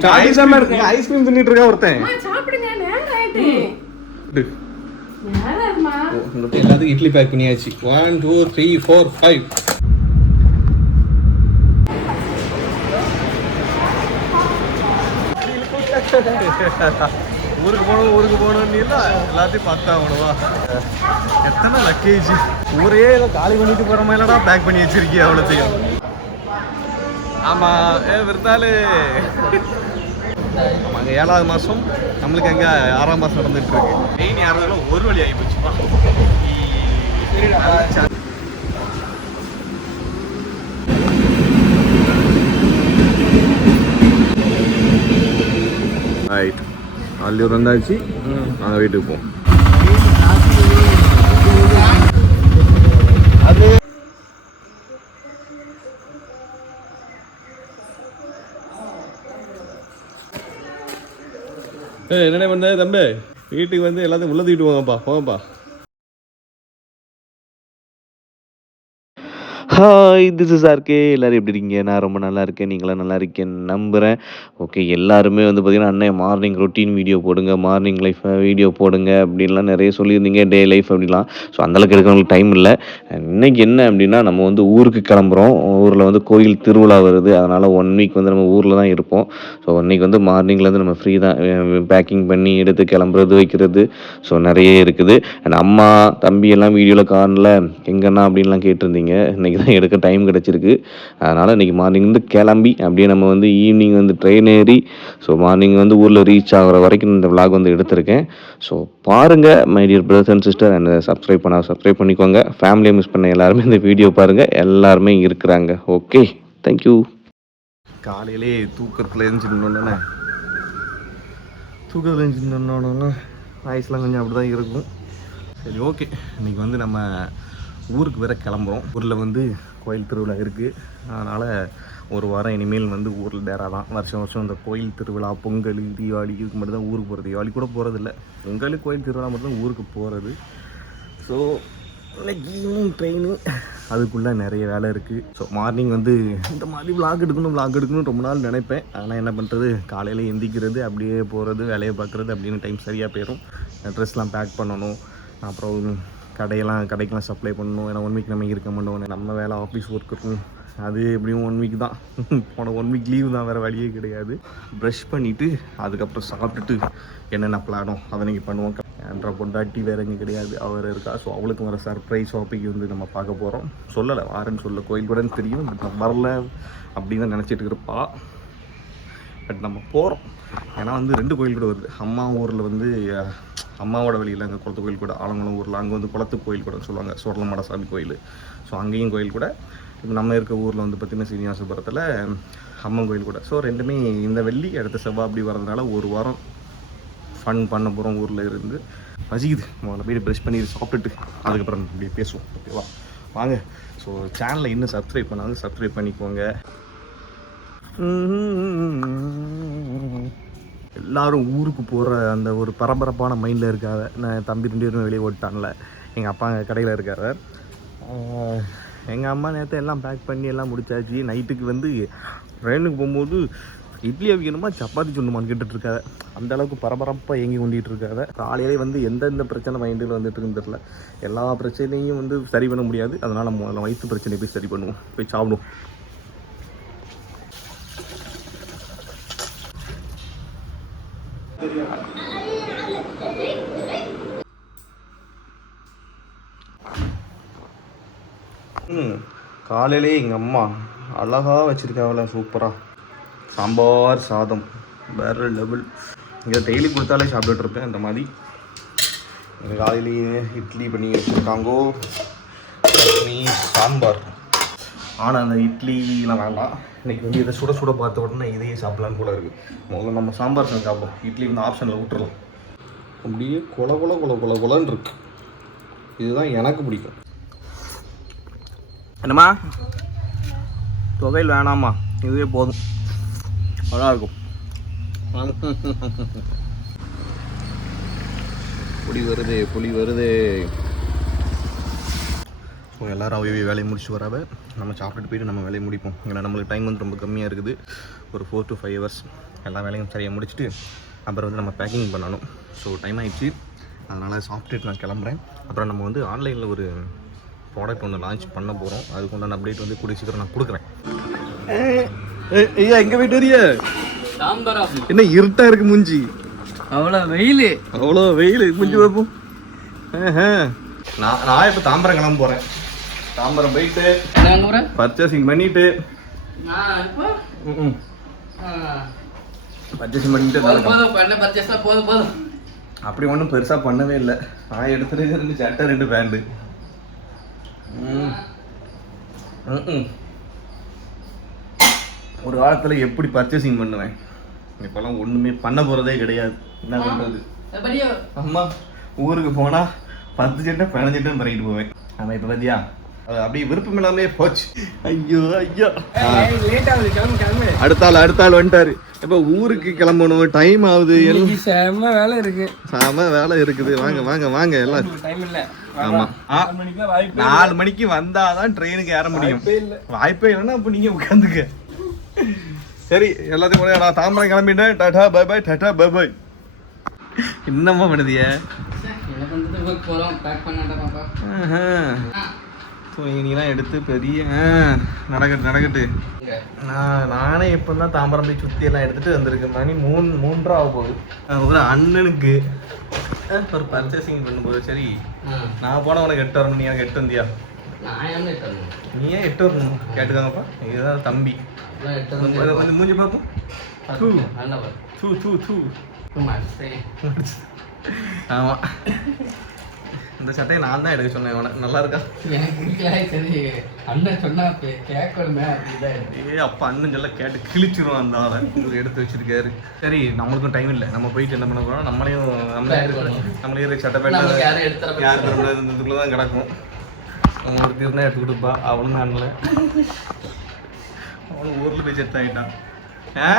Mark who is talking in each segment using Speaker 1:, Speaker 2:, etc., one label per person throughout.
Speaker 1: சாம இருக்கு ஐஸ்கிரீம் தின்னுட்டு இருக்கா ஒருத்தன்.
Speaker 2: சாப்பிடுங்க நேரம் ஆயிட்டு. நேரம் இருக்குமா
Speaker 1: எல்லாத்துக்கும் இட்லி பேக் பண்ணியாச்சு. One two three four five ஊருக்கு போகணும் ஊருக்கு போகணும்னு எல்லாத்தையும் பார்த்தா அவனுவா எத்தனை லக்கேஜ் ஊரே காலி பண்ணிட்டு போற மாதிரிலாம் பேக் பண்ணி வச்சிருக்கிய அவ்வளோத்தையும். ஆமா ஏ விருந்தாளு. ஆமாங்க ஏழாவது மாதம் நம்மளுக்கு அங்கே ஆறாம் மாதம் நடந்துட்டு இருக்கு மெயின் யாராவது ஒரு வழி ஆகி போச்சுப்பா ரைட் அல்லூர் வந்தாச்சு நாங்கள் வீட்டுக்கு போவோம். ஏ என்னடே பண்ண தம்பி? வீட்டுக்கு வந்து எல்லாத்தையும் உள்ள தூக்கிட்டு போங்கப்பா போங்கப்பா.
Speaker 3: ஹாய் திஸ் இஸ் ஆர்கே எல்லோரும் எப்படி இருக்கீங்க? நான் ரொம்ப நல்லா இருக்கேன். நீங்களாம் நல்லா இருக்கேன்னு நம்புகிறேன் ஓகே எல்லாருமே வந்து பார்த்திங்கன்னா அண்ணன் மார்னிங் ரொட்டீன் வீடியோ போடுங்க மார்னிங் லைஃப் வீடியோ போடுங்க அப்படின்லாம் நிறைய சொல்லியிருந்தீங்க. டே லைஃப் அப்படிலாம். ஸோ அந்தளவுக்கு இருக்கிறவங்களுக்கு டைம் இல்லை. இன்னைக்கு என்ன அப்படின்னா நம்ம வந்து ஊருக்கு கிளம்புறோம். ஊரில் வந்து கோயில் திருவிழா வருது. அதனால் ஒன் வீக் வந்து நம்ம ஊரில் தான் இருப்போம். ஸோ இன்னைக்கு வந்து மார்னிங்லேருந்து நம்ம ஃப்ரீ தான். பேக்கிங் பண்ணி எடுத்து கிளம்புறது வைக்கிறது. ஸோ நிறைய இருக்குது. அண்ட் அம்மா தம்பி எல்லாம் வீடியோவில் காணல. எங்கன்னா அப்படின்லாம் கேட்டிருந்தீங்க. இன்னைக்கு எடுக்க டைம் கிடச்சிருக்கு. அதனால் இன்னைக்கு மார்னிங் வந்து கிளம்பி அப்படியே நம்ம வந்து ஈவினிங் வந்து ட்ரெயின் ஏறி ஸோ மார்னிங் வந்து ஊரில் ரீச் ஆகிற வரைக்கும் இந்த விளாக் வந்து எடுத்திருக்கேன். ஸோ பாருங்கள் my dear brothers and sister and subscribe பண்ண சப்ஸ்கிரைப் பண்ணிக்கோங்க. ஃபேமிலியை மிஸ் பண்ண எல்லாருமே இந்த வீடியோ பாருங்கள் எல்லாருமே இருக்கிறாங்க. ஓகே தேங்க்யூ
Speaker 1: காலையிலே தூக்கத்தில் எழுந்துச்சுன்னு தூக்கத்தில் எழுந்துச்சுன்னு வாய்ஸ்லாம் கொஞ்சம் அப்படி தான் இருக்கும். சரி ஓகே இன்றைக்கி வந்து நம்ம ஊருக்கு வேற கிளம்புறோம். ஊரில் வந்து கோயில் திருவிழா இருக்குது அதனால் ஒரு வாரம் இனிமேல் வந்து ஊரில் டேரா தான் வருஷம் வருஷம் இந்த கோயில் திருவிழா பொங்கல் தீபாவளி இதுக்கு மட்டும் தான் ஊருக்கு போகிறது தீபாவளி கூட போகிறதில்ல பொங்கல் கோயில் திருவிழா மட்டும் தான் ஊருக்கு போகிறது ஸோ இன்னைக்கு ஈவினிங் ட்ரெயின் அதுக்குள்ளே நிறைய வேலை இருக்குது ஸோ மார்னிங் வந்து இந்த மாதிரி விளாக் எடுக்கணும் விளாக் எடுக்கணும் ரொம்ப நாள் நினைப்பேன். ஆனால் என்ன பண்ணுறது காலையில் எந்திக்கிறது அப்படியே போகிறது வேலையை பார்க்குறது அப்படின்னு டைம் சரியாக போயிடும் ட்ரெஸ்லாம் பேக் பண்ணணும். அப்புறம் கடையெல்லாம் கடைக்கெல்லாம் சப்ளை பண்ணணும். ஏன்னா ஒன் வீக் நம்ம இருக்க மாட்டோம். நம்ம வேலை ஆஃபீஸ் ஒர்க் இருக்கும். அது எப்படியும் ஒன் வீக் தான். போன ஒன் வீக் லீவ் தான் வேறு வழியே கிடையாது. ப்ரஷ் பண்ணிவிட்டு அதுக்கப்புறம் சாப்பிட்டுட்டு என்னென்ன பிளானோ அதை நீங்கள் பண்ணுவோம். என்ற பொண்டாட்டி வேற எங்கே கிடையாது. அவர் இருக்கா. ஸோ அவளுக்கு வர சர்ப்ரைஸ் ஷாப்பிங் வந்து நம்ம பார்க்க போகிறோம் சொல்லலை வாரன்னு சொல்ல. கோயில் கூட தெரியும் பட் நான் வரல அப்படின்னு தான் நினச்சிட்டு இருப்பா. பட் நம்ம போகிறோம் ஏன்னா வந்து ரெண்டு கோயில் கூட வருது. அம்மா ஊரில் வந்து அம்மாவோட வழியில் அங்கே குளத்து கோயில் கூட ஆலங்குளம் ஊரில் அங்கே வந்து குளத்து கோயில் கூட சொல்லுவாங்க சோழமட சாமி கோயில். ஸோ அங்கேயும் கோயில் கூட. இப்போ நம்ம இருக்க ஊரில் வந்து பார்த்திங்கன்னா சீனிவாசபுரத்தில் அம்மன் கோயில் கூட. ஸோ ரெண்டுமே இந்த வெள்ளி அடுத்த செவ்வாய் அப்படி வரதுனால ஒரு வாரம் ஃபன் பண்ண போகிறோம் ஊரில் இருந்து. பசிக்குது. முதல்ல போய் ப்ரெஷ் பண்ணி சாப்பிட்டுட்டு அதுக்கப்புறம் அப்படியே பேசுவோம். ஓகேவா வாங்க. ஸோ சேனலை இன்னும் சப்ஸ்கிரைப் பண்ணாங்க சப்ஸ்கிரைப் பண்ணிக்கோங்க. எல்லாரும் ஊருக்கு போகிற அந்த ஒரு பரபரப்பான மைண்டில் இருக்காத. நான் தம்பி ரெண்டு பேரும் வெளியே ஓட்டான்ல எங்கள் அப்பா கடையில் இருக்காரு. எங்கள் அம்மா நேரத்தை எல்லாம் பேக் பண்ணி எல்லாம் முடிச்சாச்சு. நைட்டுக்கு வந்து ட்ரெயினுக்கு போகும்போது இட்லி அவிக்கணுமா சப்பாத்தி சுண்டுமான்னு கேட்டுட்ருக்காத. அந்த அளவுக்கு பரபரப்பாக இயங்கி கொண்டிட்டு இருக்காத காலையிலே வந்து எந்தெந்த பிரச்சனை மைண்டில் வந்துட்டு இருக்குன்னு எல்லா பிரச்சனையும் வந்து சரி பண்ண முடியாது. அதனால் முதல்ல வயிற்று பிரச்சனையை போய் சரி பண்ணுவோம். போய் சாப்பிடுவோம். ம் காலையிலே எங்கள் அம்மா அழகாக வச்சுருக்காவில சூப்பராக சாம்பார் சாதம் வேறு லெவல் இங்கே டெய்லி கொடுத்தாலே சாப்பிட்டுட்டு அந்த மாதிரி. காலையிலேயே இட்லி பண்ணி வச்சுருக்காங்கோ. சட்னி சாம்பார். ஆனால் அந்த இட்லிலாம் வேண்டாம். இன்னைக்கு வந்து இதை சுட சுட பார்த்த உடனே இதையே சாப்பிடலான்னு போல இருக்குது முதல்ல நம்ம சாம்பார் செஞ்சு சாப்பிடுவோம். இட்லி வந்து ஆப்ஷனில் விட்டுறலாம். அப்படியே கொல கொல கொல கொல கொலன்னு இருக்கு. இதுதான் எனக்கு பிடிக்கும். என்னம்மா? தொகையில் வேணாம்மா. இதுவே போதும். நல்லா இருக்கும். புளி வருது புளி வருது. ஸோ எல்லோரும் அவைய வேலையை முடிச்சு வரவ. நம்ம சாப்பிட்டுட்டு போயிட்டு நம்ம வேலையை முடிப்போம். ஏன்னா நம்மளுக்கு டைம் வந்து ரொம்ப கம்மியாக இருக்குது. ஒரு ஃபோர் to ஃபைவ் ஹவர்ஸ் எல்லா வேலையும் சரியாக முடிச்சுட்டு அப்புறம் வந்து நம்ம பேக்கிங் பண்ணணும். ஸோ டைம் ஆயிடுச்சு. அதனால் சாப்பிட்டுட்டு நான் கிளம்புறேன். அப்புறம் நம்ம வந்து ஆன்லைனில் ஒரு ப்ராடக்ட் ஒன்று லான்ச் பண்ண போகிறோம் அதுக்கு உண்டான அப்டேட் வந்து கூடிய சீக்கிரம் நான் கொடுக்குறேன். ஐயா எங்கே போயிட்டு வரிய என்ன இருட்டாக இருக்கு மூஞ்சி?
Speaker 2: அவ்வளோ வெயில்.
Speaker 1: அவ்வளோ வெயில். மூஞ்சி பார்ப்போம். நான் நான் இப்போ தாம்பரம் கிளம்ப போகிறேன் தாம்பரம் போயிட்டு பர்ச்சேசிங் பண்ணிட்டு. பர்ச்சேசிங் பண்ணிட்டு
Speaker 2: போதும் போதும்.
Speaker 1: அப்படி ஒன்றும் பெருசாக பண்ணவே இல்லை. நான் எடுத்துட்டு ரெண்டு சட்டை ரெண்டு பேண்டு ஒரு காலத்தில் எப்படி பர்ச்சேசிங் பண்ணுவேன்? இப்போல்லாம் ஒன்றுமே பண்ண போகிறதே கிடையாது. என்ன பண்ணுறது அம்மா ஊருக்கு போனால் பத்து சட்டை பதினஞ்சு சட்டை பண்ணிட்டு போவேன். ஆனால் இப்போ பார்த்தியா அது அப்படியே விருப்பம் இல்லாமே போச்சு. ஐயோ ஐயோ. அடுத்த ஆள் அடுத்த ஆள் வந்துட்டாரு. இப்போ ஊருக்கு கிளம்பணும்? டைம் ஆகுது. எல்லாம்
Speaker 2: செம்ம வேலை இருக்கு.
Speaker 1: செம வேலை இருக்குது. வாங்க வாங்க வாங்க எல்லாம்.
Speaker 2: டைம் இல்ல.
Speaker 1: ஆமா. நாலு மணிக்கு வந்தாதான் ட்ரெயினுக்கு ஏற முடியும். வாய்ப்பே இல்லைன்னா அப்போ நீங்க உட்காந்துக்க. சரி எல்லாத்தையும் நான் தாம்பரம் கிளம்பிட்டேன். Tata bye bye tata bye bye என்னம்மா பண்ணுதிய
Speaker 2: என்ன work போறோம் பேக் பண்ணாண்டா பாப்பா.
Speaker 1: துணிலாம் எடுத்து பெரிய நடக்கட்டு நடக்கட்டு. நான் நானே இப்போ தான் தாம்பரம் போய் சுற்றி எல்லாம் எடுத்துட்டு வந்திருக்கேன். மணி மூணு மூன்றரை ஆக போகுது ஒரு அண்ணனுக்கு ஒரு பர்ச்சேசிங் பண்ணும்போது சரி. நான் போன உனக்கு எட்டு வரணும். நீ எனக்கு எட்டு வந்தியா? நீ ஏன் எட்டு வரணும்? கேட்டுக்காங்கப்பா. இதுதான் தம்பி. கொஞ்சம் மூஞ்சி பார்ப்போம். தூ. தூ தூ தூ. ஆமாம் இந்த சட்டையை நான் தான் எடுக்க சொன்னேன் உனக்கு. நல்லா இருக்கா?
Speaker 2: எனக்கு சரி அண்ணன் சொன்னா கேட்கணுமே அப்படிதான்.
Speaker 1: ஏ அப்பா அண்ணன் சொல்ல கேட்டு கிழிச்சிரும் அந்த ஆளை. இவர் எடுத்து வச்சிருக்காரு. சரி நம்மளுக்கும் டைம் இல்லை. நம்ம போயிட்டு என்ன பண்ண போறோம்? நம்மளையும் நம்மளே. நம்மளே இருக்கு சட்டை
Speaker 2: யாரும் எடுத்து
Speaker 1: யார் தர முடியாது இதுக்குள்ள தான் கிடக்கும். ஒருத்தி இருந்தால் எடுத்து கொடுப்பா. அவளும் தான் அண்ணல அவனும் ஊரில் போய் செட் ஆகிட்டான் ஆ?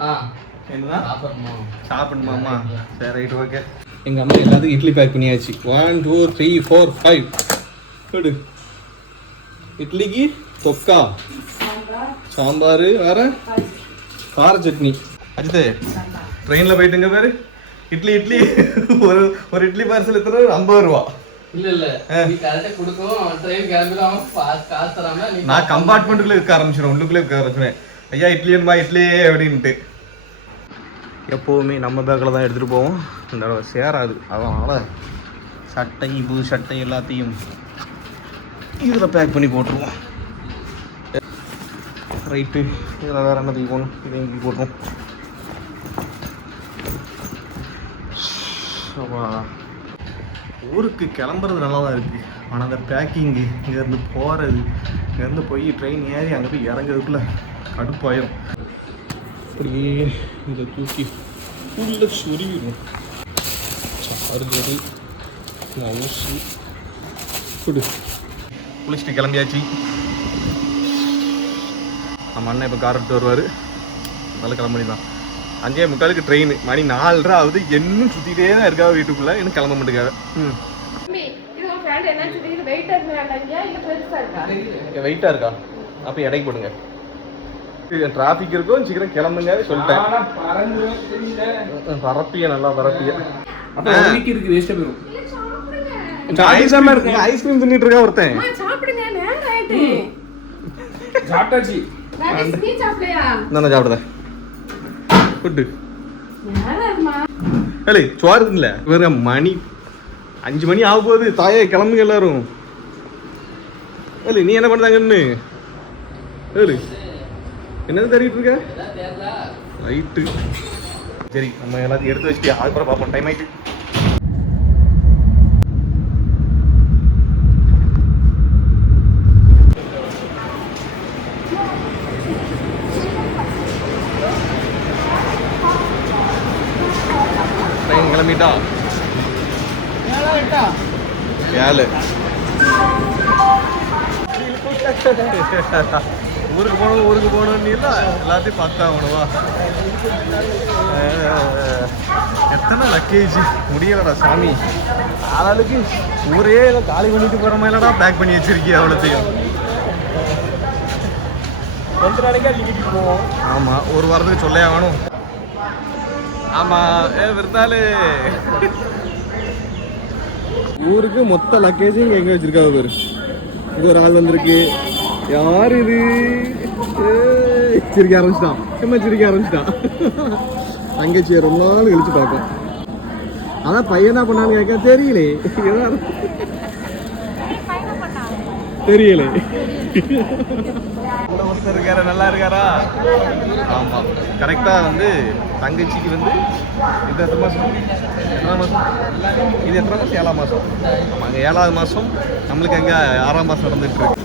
Speaker 2: ஆ.
Speaker 1: என்னதான்?
Speaker 2: சாப்பிடணும்?
Speaker 1: சாப்பிடணுமாம்மா. சரி ரைட் ஓகே எங்கள் அம்மா எல்லாத்துக்கும் இட்லி பேக் பண்ணியாச்சு. One two three four five எடு. இட்லிக்கு தொக்கா. சாம்பார் வேற? கார சட்னி. அஜித்து ட்ரெயினில் போயிட்டுங்க பேரு. இட்லி இட்லி. ஒரு ஒரு இட்லி பார்சல் எத்தனை ஐம்பது ரூபா.
Speaker 2: இல்ல இல்ல.
Speaker 1: நான் கம்பார்ட்மெண்ட்டுக்குள்ளே இருக்க ஆரம்பிச்சிடும் உள்ளுக்குள்ளே இருக்க ஆரம்பிச்சிடுவேன் ஐயா இட்லி வேணுமா இட்லி அப்படின்ட்டு. எப்போவுமே நம்ம பேக்கில் தான் எடுத்துகிட்டு போவோம். இந்த தடவை சேராது. அதனால் சட்டை புது சட்டை எல்லாத்தையும் இதில் பேக் பண்ணி போட்டுருவோம். ரைட்டு இதில் வேறு என்ன தூக்கி போகணும் இதையும் தூக்கி போட்டுருவோம். ஊருக்கு கிளம்புறது நல்லா தான் இருக்குது ஆனால் அந்த பேக்கிங்கு இங்கேருந்து போகிறது இங்கேருந்து போய் ட்ரெயின் ஏறி அங்கே போய் இறங்குறதுக்குள்ளே கடுப்பாயிரும். அப்படியே இதை தூக்கி உள்ள சொருவிடும் சார்ஜரு மவுஸு கொடு. குளிச்சுட்டு கிளம்பியாச்சு. நம்ம அண்ணன் இப்போ கார் எடுத்து வருவார். அதனால கிளம்ப தான். அஞ்சே முக்காலுக்கு ட்ரெயின் மணி நாலரை ஆகுது. இன்னும் சுற்றிட்டே தான் இருக்கா வீட்டுக்குள்ளே. இன்னும் கிளம்ப மாட்டேங்காக ம்? வெயிட்டாக இருக்கா? அப்போ எடைக்கு போடுங்க. டிராஃபிக் இருக்கும் சீக்கிரம் கிளம்புங்க சொல்லிட்டேன். பரப்பிய நல்லா பரப்பிய. ஐஸ்கிரீம் தின்னுட்டு இருக்கா ஒருத்தன்? நான் சாப்பிடுதேன்
Speaker 4: இருக்குமா?
Speaker 1: ஏலே சோறு இல்லை வேற மணி அஞ்சு மணி ஆக போகுது. தாயே கிளம்புங்க எல்லாரும். ஏலே நீ என்ன பண்ணுறாங்கன்னு ஏலு. என்னது தரிட்டு இருக்க ரைட்டு சரி நம்ம எல்லாத்தையும் எடுத்து வச்சுட்டு அதுக்கப்புறம் பார்ப்போம் டைம் ஆயிட்டு ட்ரெயின் கிளம்பிட்டா ஏழு ஊருக்கு போகணும் ஊருக்கு போகணும்னு இல்லை எல்லாத்தையும் பார்த்தா அவனுவா எத்தனை லக்கேஜ் முடியலடா சாமி. ஆளாளுக்கு ஊரே ஏதோ காலி பண்ணிட்டு போகிற மாதிரிலடா பேக் பண்ணி வச்சிருக்கிய அவ்வளோத்தையும்
Speaker 5: கொஞ்ச நாளைக்கா போவோம்.
Speaker 1: ஆமாம் ஒரு வாரத்துக்கு சொல்லையா வேணும் ஆமாம் ஏ விருந்தாளு. ஊருக்கு மொத்த லக்கேஜும் இங்கே எங்கே வச்சிருக்காங்க பேர்? இங்கே ஒரு ஆள் வந்திருக்கு. யார் இது? சிரிக்க ஆரம்பிச்சிட்டான் சும்மா சிரிக்க ஆரம்பிச்சிட்டான் தங்கச்சியை ரொம்ப நாள் கழிச்சு பார்க்கும் அதான் பையன் என்ன பண்ணான்னு கேட்க தெரியலே. ஏதோ தெரியல. ஒருத்தர் இருக்காரா நல்லா இருக்காரா? ஆமா. கரெக்டா வந்து தங்கச்சிக்கு வந்து இது எத்தனை மாசம்? எத்தனை மாசம்? இது எத்தனை மாசம்? ஏழாம் மாசம். ஆமாங்க ஏழாவது மாசம் நம்மளுக்கு அங்க ஆறாம் மாசம் நடந்துட்டு இருக்கு.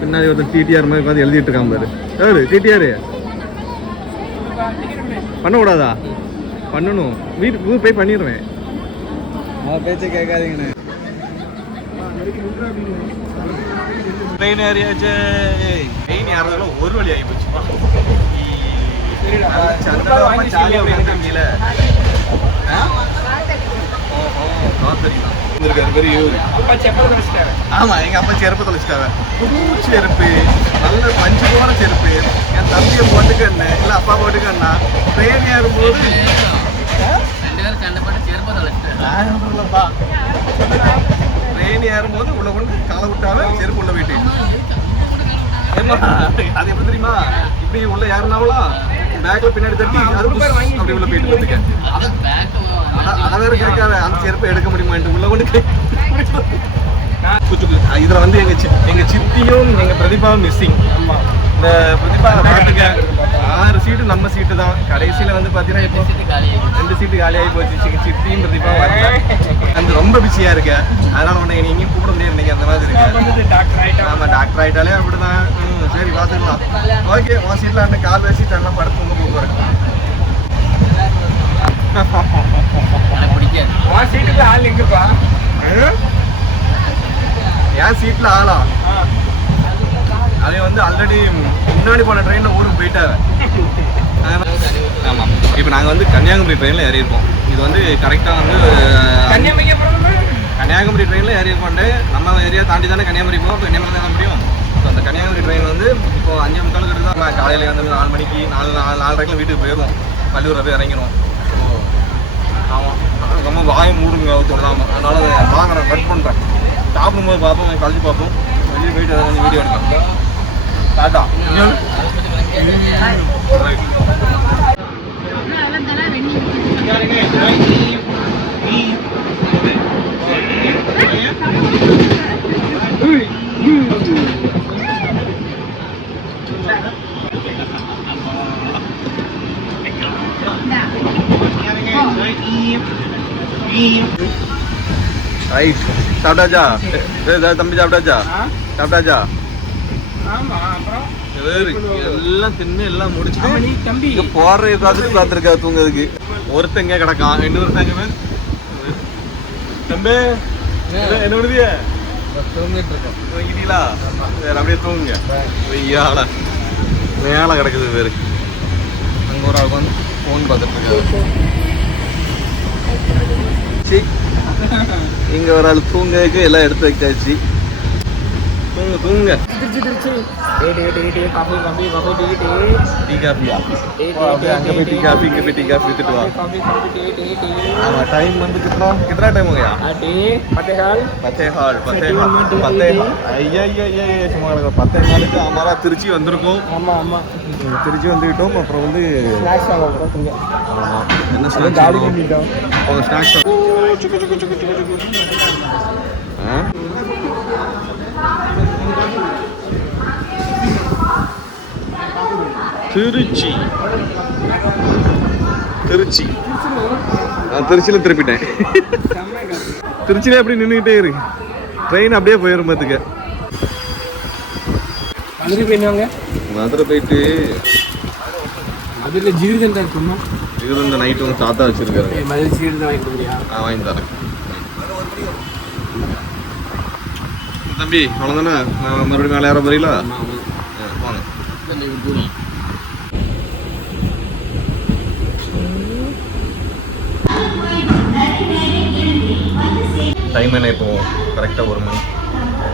Speaker 1: பின்னாடி ஒருத்தர் டிடிஆர் மாதிரி உட்காந்து எழுதிட்டு இருக்கான் பாரு. யாரு? டிடிஆர் பண்ணக்கூடாதா? பண்ணணும். வீட்டுக்கு ஊர் போய் பண்ணிடுவேன் பேச்சை கேட்காதீங்கண்ணே. ட்ரெயின் ஏறியாச்சு ட்ரெயின் ஏறதுல ஒரு வழி ஆகி போச்சு.
Speaker 5: அப்பா செப்பல் வச்சுட்டாரு
Speaker 1: ஆமா எங்க அப்பா செருப்பு தொலைச்சிட்டாங்க புது செருப்பு நல்ல பஞ்சு போன செருப்பு. என் தம்பியை போட்டுக்கண்ணு இல்ல அப்பா போட்டுக்கண்ணா ட்ரெயின் ஏறும்போது
Speaker 2: ரெண்டு பேரும் சண்டை போட்டு செருப்பை தொலைச்சிட்டாரு.
Speaker 1: ட்ரெயின் ஏறும்போது உள்ள கொண்டு காலை விட்டாவே செருப்பு உள்ள போயிட்டு. அது எப்படி தெரியுமா? இப்படி உள்ள ஏறினாவலாம் பேக்ல பின்னாடி தட்டி அது அப்படி உள்ள போயிட்டு
Speaker 2: அது
Speaker 1: அத- அத வேற கேட்காத அந்த செருப்பை எடுக்க முடியுமான்ட்டு உள்ள கொண்டு இதுல வந்து எங்க எங்க சித்தியும் எங்க பிரதிபாவும் மிஸ்ஸிங் இந்த பிரதிபா பாட்டுக்க ஆறு சீட்டு நம்ம சீட்டு தான். கடைசியில வந்து பாத்தீங்கன்னா இப்போ ரெண்டு சீட்டு காலியாகி போச்சு. சித்தியும் பிரதிபா அந்த ரொம்ப பிஸியா இருக்க. அதனால உன்னை நீ எங்கேயும் கூப்பிட முடியாது. இன்னைக்கு அந்த மாதிரி இருக்கு. ஆமா டாக்டர் ஆயிட்டாலே அப்படிதான். சரி பாத்துக்கலாம் ஓகே உன் சீட்ல அந்த கால் வச்சு எல்லாம் படுத்து உங்க போக்குவரத்து
Speaker 2: எனக்கு பிடிக்காது.
Speaker 5: உன் சீட்டுக்கு ஆள் எங்கப்பா
Speaker 1: என் சீட்ல ஆளா? அவன் வந்து ஆல்ரெடி முன்னாடி போன ட்ரெயினில் ஊருக்கு போயிட்டாரு ஆமாம். இப்போ நாங்கள் வந்து கன்னியாகுமரி ட்ரெயினில் ஏறியிருக்கோம். இது வந்து கரெக்டாக வந்து
Speaker 5: கன்னியாகுமரி
Speaker 1: ட்ரெயினில் ஏறியிருக்கோண்டு நம்ம ஏரியா தாண்டி தானே கன்னியாகுமரி போகும் இப்போ கன்னியாகுமரி தான் முடியும். ஸோ அந்த கன்னியாகுமரி ட்ரெயின் வந்து இப்போ அஞ்சு முக்காலுக்கு தான். காலையில் வந்து நாலு மணிக்கு நாலு நாலு நாலரைக்கெலாம் வீட்டுக்கு போயிடுவோம். பள்ளியூரில் போய் இறங்கிடுவோம். ஆமாம் ரொம்ப வாயை மூடுங்க தொடாமல் அதனால் வாங்க நான் கட் பண்ணுறேன் சாப்பிடும்போது பார்ப்போம் கழிச்சு பார்ப்போம் வெளியே போயிட்டு எதாவது கொஞ்சம் வீடியோ எடுக்கலாம் டாட்டா ரைட் சாப்பிட்டாச்சா? தம்பி சாப்பிட்டாச்சா? சாப்பிட்டாச்சா? எல்லாம் தின்னு எல்லாம் முடிச்சுட்டு
Speaker 5: தம்பி.
Speaker 1: இங்க போற உட்காந்துட்டு உட்காந்துருக்கா தூங்குறதுக்கு. ஒருத்தங்க கிடக்கான் இன்னொருத்தங்க தம்பி என்ன- விடுதிய
Speaker 2: தூங்கிட்டு இருக்கோம்
Speaker 1: தூங்கிட்டீங்களா? சரி அப்படியே தூங்குங்க. வெய்யால மேல கிடக்குது பேரு. அங்க ஒரு ஆள் வந்து ஃபோன் பார்த்துட்டு இருக்காரு. சரி இங்க ஒரு ஆள் தூங்கறதுக்கு எல்லாம் எடுத்து வைக்காச்சு. தூங்க தூங்க
Speaker 5: திருச்சி திருச்சி டே டே டே டே காஃபி காஃபி காஃபி டே டே
Speaker 1: டீ காஃபியா
Speaker 5: டே
Speaker 1: ஓ, அப்படியே அங்க போய் டீ காஃபி இங்க போய் டீ காஃபி வித்துட்டு வா
Speaker 5: காஃபி காஃபி டே டே டே
Speaker 1: ஆமா டைம் வந்து कितना कितना टाइम हो गया
Speaker 5: आ डे पते हाल
Speaker 1: பத்தே ஹால் பத்தே
Speaker 5: Thirty one
Speaker 1: ஹால்
Speaker 5: month
Speaker 1: பத்தே
Speaker 5: delay.
Speaker 1: ஹால் ஐயா ஐயா ஐயா ஐயா, சும்மா கிடக்கு பத்தே ஹாலுக்கு அமரா திருச்சி வந்திருக்கோம்
Speaker 5: ஆமா ஆமா
Speaker 1: திருச்சி வந்துவிட்டோம் அப்புறம் வந்து
Speaker 5: ஸ்நாக்ஸ் வாங்க போறோம் கொஞ்சம்
Speaker 1: ஆமா என்ன
Speaker 5: அது
Speaker 1: ஸ்நாக்ஸ்
Speaker 5: காலி பண்ணிட்டோம்
Speaker 1: அவங்க ஸ்நாக்ஸ் திருச்சி. திருச்சி. நான் திருச்சியில் திருப்பிட்டேன் திருச்சியில அப்படியே நின்றுக்கிட்டே இரு. ட்ரெயின் அப்படியே போயிடும் பார்த்துக்க
Speaker 5: மதுரை போயிடுவாங்க
Speaker 1: மதுரை போயிட்டு
Speaker 5: மதுரையில் ஜீவிதண்டா இருக்குமா?
Speaker 1: இந்த நைட்டு வந்து தாத்தா வச்சிருக்காரு.
Speaker 5: மதுரை ஜீவிதம் வாங்கி கொடுக்குறியா?
Speaker 1: நான் வாங்கி தரேன். தம்பி அவ்வளோதானே நான் மறுபடியும் மேலே ஏற போறீங்களா? ஆ, வாங்க டைம் என்ன இப்போ கரெக்டாக ஒரு மணி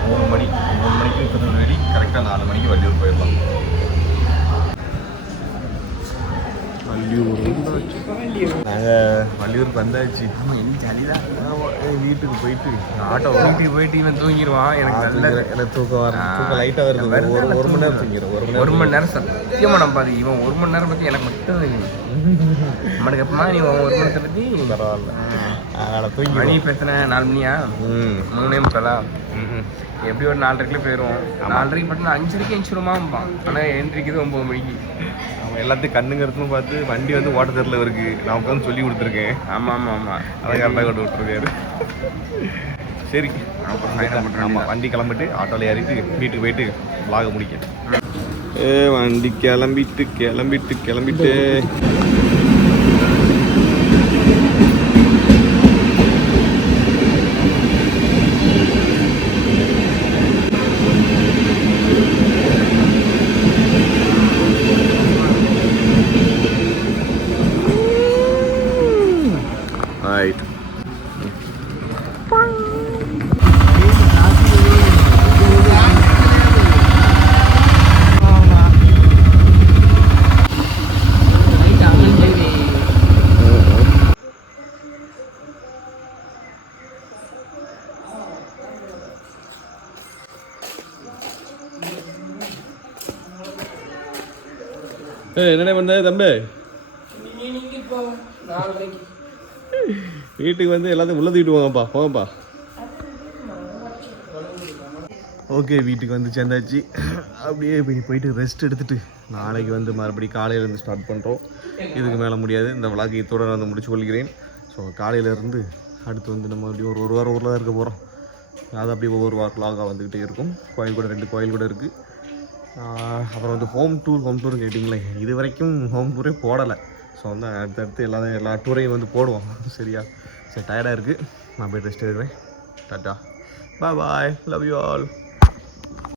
Speaker 1: மூணு மணி மூணு மணிக்கு திருநெல்வேலி கரெக்டாக நாலு மணிக்கு வள்ளியூர் போயிடலாம். வள்ளியூர். நாங்கள் வள்ளியூருக்கு வந்தாச்சு. ஜாலிதான். வீட்டுக்கு போயிட்டு ஆட்டோ
Speaker 5: வீட்டுக்கு போயிட்டு இவன் தூங்கிடுவான். எனக்கு நல்ல
Speaker 1: எனக்கு தூக்கம் வர தூக்கம் லைட்டாக வருது. ஒரு ஒரு- மணி நேரம் தூங்கிடும் ஒரு மணி
Speaker 5: ஒரு மணி நேரம் சத்தியமா நம்பாது இவன் ஒரு மணி நேரம் பத்தி எனக்கு மட்டும் தெரியும். நம்மளுக்கு எப்பமா நீ ஒரு மணி நேரத்தை பத்தி
Speaker 1: பரவாயில்ல. அதனால் தூங்கி
Speaker 5: மணி எத்தனை? நாலு மணியா?
Speaker 1: ம்.
Speaker 5: மூணே முக்காலா? எப்படி ஒரு நாலரைக்குள்ள போயிடும் நாலரைக்கு மட்டும் அஞ்சரைக்கு எழுச்சிருமாம்பான் ஆனால் எந்திரிக்குது ஒம்பது மணிக்கு.
Speaker 1: அவன் எல்லாத்தையும் கண்ணுங்கிறதுன்னு பார்த்து வண்டி வந்து ஓட்ட தெரியல இருக்கு. நான் உட்காந்து சொல்லி கொடுத்துருக்கேன்.
Speaker 5: ஆமாம் ஆமாம் ஆமாம்
Speaker 1: அதை கரெக்டாக கொண்டு விட்டுருக்காரு. சரி.
Speaker 5: அப்புறம்
Speaker 1: ஆமாம் வண்டி கிளம்பிட்டு ஆட்டோவில் ஏறிட்டு வீட்டுக்கு போயிட்டு vlog முடிக்க ஏ வண்டி கிளம்பிட்டு கிளம்பிட்டு கிளம்பிட்டு. என்னடா பண்ண தம்பி? வீட்டுக்கு வந்து எல்லாத்தையும் உள்ள தூக்கிட்டு போங்கப்பா போங்கப்பா. ஓகே வீட்டுக்கு வந்து சேர்ந்தாச்சு. அப்படியே போய் போயிட்டு ரெஸ்ட் எடுத்துட்டு நாளைக்கு வந்து மறுபடியும் காலையிலேருந்து ஸ்டார்ட் பண்ணுறோம் இதுக்கு மேலே முடியாது. இந்த விளாக்கு இதோட நான் வந்து முடிச்சு கொள்கிறேன். ஸோ காலையிலேருந்து அடுத்து வந்து நம்ம அப்படியே ஒரு ஒரு வாரம் ஊரில் தான் இருக்க போகிறோம் அது அப்படியே ஒவ்வொரு வாரம் விளாகாக வந்துக்கிட்டே இருக்கும். கோயில் கூட ரெண்டு கோயில் கூட இருக்குது அப்புறம் வந்து ஹோம் டூர் ஹோம் டூர் கேட்டிங்களே இது வரைக்கும் ஹோம் டூரே போடலை. ஸோ வந்து அடுத்தடுத்து எல்லா எல்லா டூரையும் வந்து போடுவோம். சரியா? சரி டயர்டாக இருக்குது நான் போய் ரெஸ்ட் எடுக்கிறேன். Tata bye bye love you all